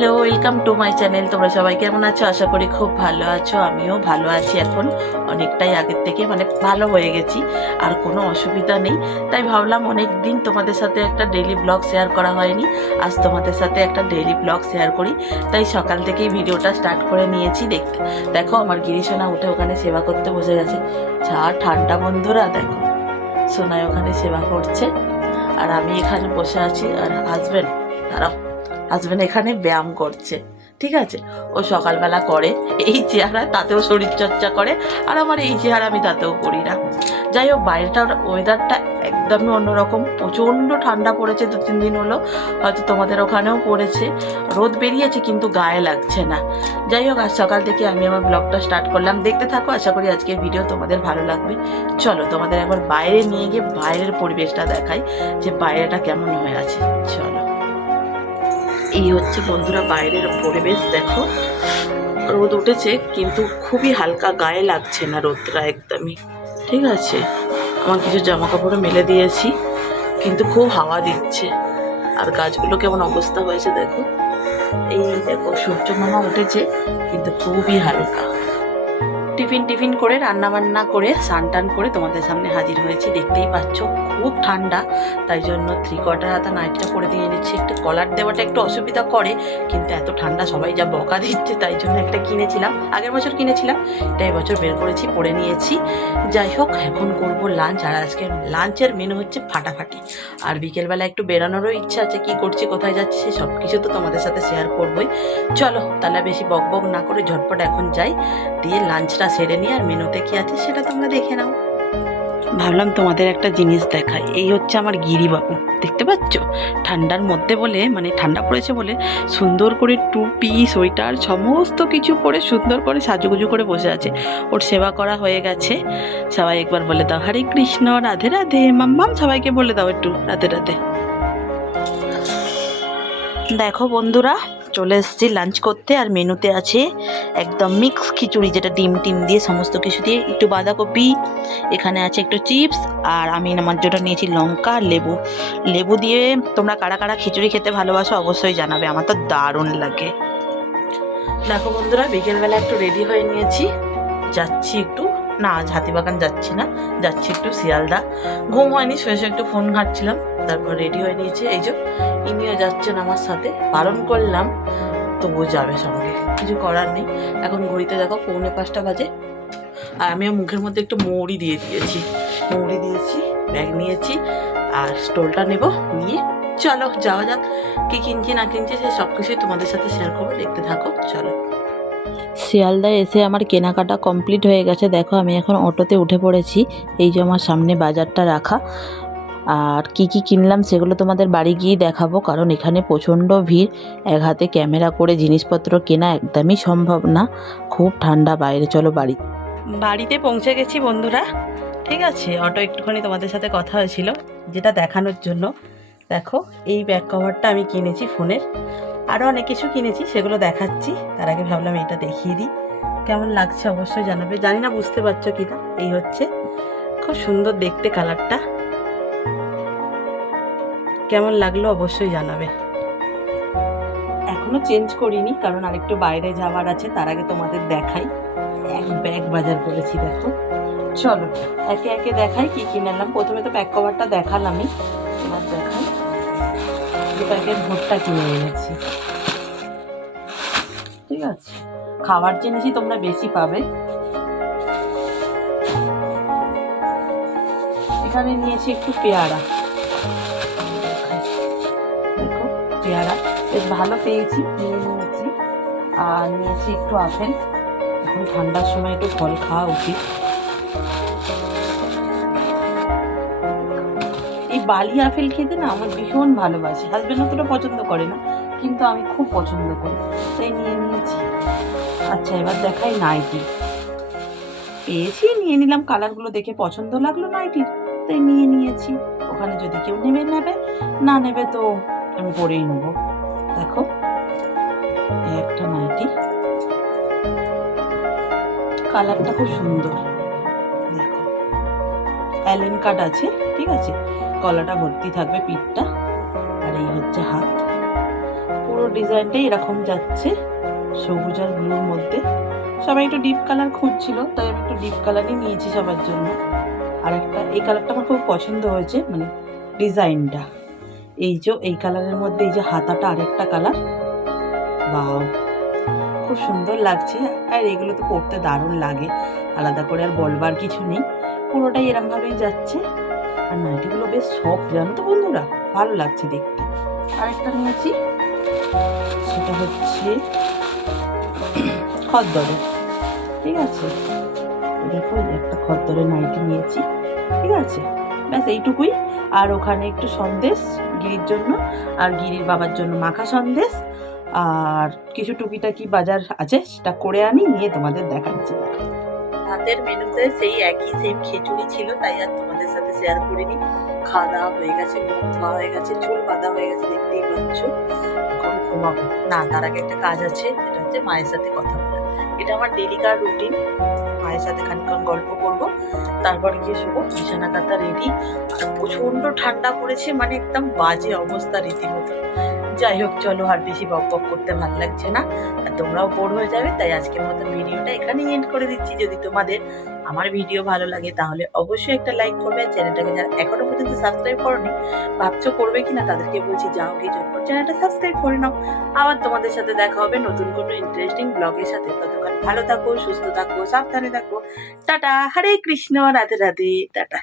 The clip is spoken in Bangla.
Hello welcome to my channel তোমরা সবাই কেমন আছো? আশা করি খুব ভালো আছো। আমিও ভালো আছি এখন। অনেকটাই আগের থেকে মানে ভালো হয়ে গেছি, আর কোনো অসুবিধা নেই। তাই ভাবলাম অনেক দিন তোমাদের সাথে একটা ডেইলি ব্লগ শেয়ার করা হয়নি। আজ তোমাদের সাথে একটা ডেইলি ব্লগ শেয়ার করি। তাই সকাল থেকেই ভিডিওটা স্টার্ট করে নিয়েছি দেখতে। দেখো, আমার গিরিশোনা উঠে ওখানে সেবা করতে বসে গেছে। যা ঠান্ডা বন্ধুরা, দেখো। সোনাই ওখানে সেবা করছে। আর আমি এখানে বসে আছি, আর হাজবেন্ড দাঁড়াও। হাজবেন্ড এখানে ব্যায়াম করছে, ঠিক আছে? ও সকালবেলা করে, এই চেহারা তাতেও শরীরচর্চা করে, আর আমার এই চেহারা আমি তাতেও করি না। যাই হোক, বাইরেটার ওয়েদারটা একদমই অন্যরকম। প্রচণ্ড ঠান্ডা পড়েছে, দু তিন দিন হলো, হয়তো তোমাদের ওখানেও পড়েছে। রোদ বেরিয়েছে, কিন্তু গায়ে লাগছে না। যাই হোক, আজ সকাল থেকে আমি আমার ব্লগটা স্টার্ট করলাম। দেখতে থাকো, আশা করি আজকের ভিডিও তোমাদের ভালো লাগবে। চলো, তোমাদের একবার বাইরে নিয়ে গিয়ে বাইরের পরিবেশটা দেখাই, যে বাইরেটা কেমন হয়ে আছে। চলো। এই হচ্ছে বন্ধুরা বাইরের পরিবেশ, দেখো। রোদ উঠেছে, কিন্তু খুবই হালকা গায়ে লাগছে না রোদটা একদমই। ঠিক আছে? আমার কিছু জামা কাপড়ও মেলে দিয়েছি, কিন্তু খুব হাওয়া দিচ্ছে। আর গাছগুলো কেমন অবস্থা হয়েছে, দেখো। এই দেখো সূর্য মামা উঠেছে, কিন্তু খুবই হালকা। টিফিন টিফিন করে রান্না বান্না করে, স্নান টান করে তোমাদের সামনে হাজির হয়েছি। দেখতেই পাচ্ছ, খুব ঠান্ডা। তাই জন্য থ্রি কোয়ার্টার হাতা নাইটটা করে দিয়ে নিচ্ছি একটু কলার দেওয়াটা একটু অসুবিধা করে, কিন্তু এত ঠান্ডা সবাই যা বকা দিচ্ছে, তাই জন্য একটা কিনেছিলাম। আগের বছর কিনেছিলাম, এটা এবছর বের করেছি, পরে নিয়েছি। যাই হোক, এখন করব লাঞ্চ আর আজকে লাঞ্চের মেনু হচ্ছে ফাটাফাটি। আর বিকেলবেলা একটু বেরানোরও ইচ্ছা আছে, কি করছি, কোথায় যাচ্ছি সব কিছু তো তোমাদের সাথে শেয়ার করবোই। চলো, তাহলে বেশি বক বক না করে ঝটপট এখন যাই, দিয়ে লাঞ্চটা সেরে নিয়ে আর মেনুতে কি আছে সেটা তোমরা দেখে নাও। ভাবলাম তোমাদের একটা জিনিস দেখাই। এই হচ্ছে আমার গিরিবাবু। দেখতে পাচ্ছ? ঠান্ডার মধ্যে বলে মানে ঠান্ডা পড়েছে বলে, সুন্দর করে টুপি সোয়েটার, সমস্ত কিছু পরে সুন্দর করে সাজুগুজু করে বসে আছে। ওর সেবা করা হয়ে গেছে। সবাই একবার বলে দাও, হরে কৃষ্ণ, রাধে রাধে মাম্মাম সবাইকে বলে দাও একটু, রাধে রাধে। দেখো বন্ধুরা চলে এসেছি লাঞ্চ করতে আর মেনুতে আছে একদম মিক্স খিচুড়ি, যেটা ডিম টিম দিয়ে সমস্ত কিছু দিয়ে, একটু বাঁধাকপি, এখানে আছে একটু চিপস আর আমি আমার জন্য নিয়েছি লঙ্কা আর লেবু। লেবু দিয়ে তোমরা কারা কারা খিচুড়ি খেতে ভালোবাসো অবশ্যই জানাবে, আমার তো দারুণ লাগে। দেখো বন্ধুরা, বিকেলবেলা একটু রেডি হয়ে নিয়েছি। যাচ্ছি একটু, না আজ হাতিবাগান যাচ্ছি না, যাচ্ছি একটু শিয়ালদা। ঘুম হয়নি, শুয়ে শুয়ে একটু ফোন ঘাটছিলাম। তারপর রেডি হয়ে নিয়েছি। এই যে, ইনিও যাচ্ছেন আমার সাথে। বারণ করলাম, তবুও যাবে সঙ্গে। কিছু করার নেই। এখন ঘড়িতে দেখো পৌনে পাঁচটা বাজে। আর আমিও মুখের মধ্যে একটু মৌরি দিয়ে দিয়েছি। মৌরি দিয়েছি, ব্যাগ নিয়েছি, আর স্টোলটা নেব, নিয়ে চলো, যাওয়া যাক। কি কিনছি, না কিনছি, সে সব কিছুই তোমাদের সাথে শেয়ার করব। দেখতে থাকো, চলো। শিয়ালদায় এসে আমার কেনাকাটা কমপ্লিট হয়ে গেছে। দেখো, আমি এখন অটোতে উঠে পড়েছি। এই যে আমার সামনে বাজারটা রাখা। আর কি কি কিনলাম সেগুলো তোমাদের বাড়ি গিয়ে দেখাবো, কারণ এখানে প্রচণ্ড ভিড়। এক হাতে ক্যামেরা করে জিনিসপত্র কেনা একদমই সম্ভব না। খুব ঠান্ডা বাইরে, চলো বাড়ি। বাড়িতে পৌঁছে গেছি বন্ধুরা। ঠিক আছে, অটো একটুখানি তোমাদের সাথে কথা হয়েছিল, যেটা দেখানোর জন্য। দেখো, এই ব্যাক কভারটা আমি কিনেছি ফোনের। আরও অনেক কিছু কিনেছি, সেগুলো দেখাচ্ছি। তার আগে ভাবলাম এটা দেখিয়ে দিই। কেমন লাগছে অবশ্যই জানাবে। জানি না, বুঝতে পারছ কি না এই হচ্ছে। খুব সুন্দর দেখতে কালারটা কেমন লাগল অবশ্যই জানাবে। এখনও চেঞ্জ করিনি, কারণ আরেকটু বাইরে যাওয়ার আছে, তার আগে তোমাদের দেখাই। এক ব্যাগ বাজার করেছি, দেখো। চলো, একে একে দেখাই কি কিনালাম প্রথমে তো প্যাক কভারটা দেখালামই, এবার দেখাই। প্যাকেট ভুট্টা কিনে এনেছি। ঠিক আছে। খাবার জিনিসই তোমরা বেশি পাবে। এখানে নিয়েছি একটু পেয়ারা। পেয়ারা। বেশ ভালো পেয়েছি, নিয়ে নিয়েছি। আর নিয়েছি একটু আপেল। এখন ঠান্ডার সময় একটু ফল খাওয়া উচিত। এই বালি আপেল খেতে না আমার ভীষণ ভালোবাসি। হাজব্যান্ড অতটা পছন্দ করে না, কিন্তু আমি খুব পছন্দ করি। তাই নিয়ে নিয়েছি। আচ্ছা এবার দেখাই নাইটি। পেয়েছি, নিয়ে নিলাম। কালারগুলো দেখে পছন্দ লাগল নাইটির। তাই নিয়ে নিয়েছি। ওখানে যদি কেউ নেবে নেবে। না নেবে তো আমি পরেই নেব। দেখো একটা নাইটি কালারটা খুব সুন্দর। দেখো, অ্যালেন কাট আছে, ঠিক আছে? গলাটা ভর্তি থাকবে পিঠটা, আর এই হচ্ছে হাত। পুরো ডিজাইনটাই এরকম যাচ্ছে, সবুজ আর ব্লুর মধ্যে। সবাই একটু ডিপ কালার খুঁজছিল, তাই আমি একটু ডিপ কালারই নিয়েছি সবার জন্য। আর একটা, এই কালারটা আমার খুব পছন্দ হয়েছে মানে ডিজাইনটা। এই যে, এই কালারের মধ্যে এই যে হাতাটা আরেকটা কালার। বাও খুব সুন্দর লাগছে। আর এগুলো তো পরতে দারুণ লাগে। আলাদা করে আর বলবার কিছু নেই। পুরোটাই এরমভাবেই যাচ্ছে। আর নাইটিগুলো বেশ সফট, জানো তো বন্ধুরা? ভালো লাগছে দেখতে। আরেকটা নিয়েছি। সেটা হচ্ছে খদ্দরে। ঠিক আছে? দেখো একটা খদ্দরের নাইটি নিয়েছি। ঠিক আছে? ব্যাস, এইটুকুই। আর ওখানে একটু সন্দেশ, গিরির জন্য। আর গিরির বাবার জন্য মাখা সন্দেশ। আর কিছু টুকিটাকি বাজার আছে, সেটা করে আনি, নিয়ে তোমাদের দেখাচ্ছি। রাতের মেনুতে সেই একই সেম খিচুড়ি ছিল, তাই আর তোমাদের সাথে শেয়ার করিনি। খাওয়া দাওয়া হয়ে গেছে, মুখ ধোয়া হয়ে গেছে, চুল বাঁধা হয়ে গেছে, দেখতেই পাচ্ছ। এখন ঘুমাবো। না, তার আগে একটা কাজ আছে এটা হচ্ছে মায়ের সাথে কথা বলা। এটা আমার ডেলিকার রুটিন মায়ের সাথে খানিকক্ষণ গল্প করব। তারপর গিয়ে শুভ বিছানা কাতা রেডি আর প্রচণ্ড ঠান্ডা পড়েছে মানে একদম বাজে অবস্থা রীতিমতো। যাই হোক চলো আর বেশি বক বক করতে ভালো লাগছে না। আর তোমরাও বোর হয়ে যাবে, তাই আজকের মতো ভিডিওটা এখানেই এন্ড করে দিচ্ছি। যদি তোমাদের আমার ভিডিও ভালো লাগে, তাহলে অবশ্যই একটা লাইক করবে। চ্যানেলটাকে যারা এখনও পর্যন্ত সাবস্ক্রাইব করনি, ভাবছ করবে কিনা, তাদেরকে বলছি যাও গিয়ে ঝটপট চ্যানেলটা সাবস্ক্রাইব করে নাও। আবার তোমাদের সাথে দেখা হবে নতুন কোনো ইন্টারেস্টিং ব্লগের সাথে। ততক্ষণ ভালো থাকো, সুস্থ থাকো, সাবধানে থাকো। Tata, Hare Krishna, Radhe Radhe, tata.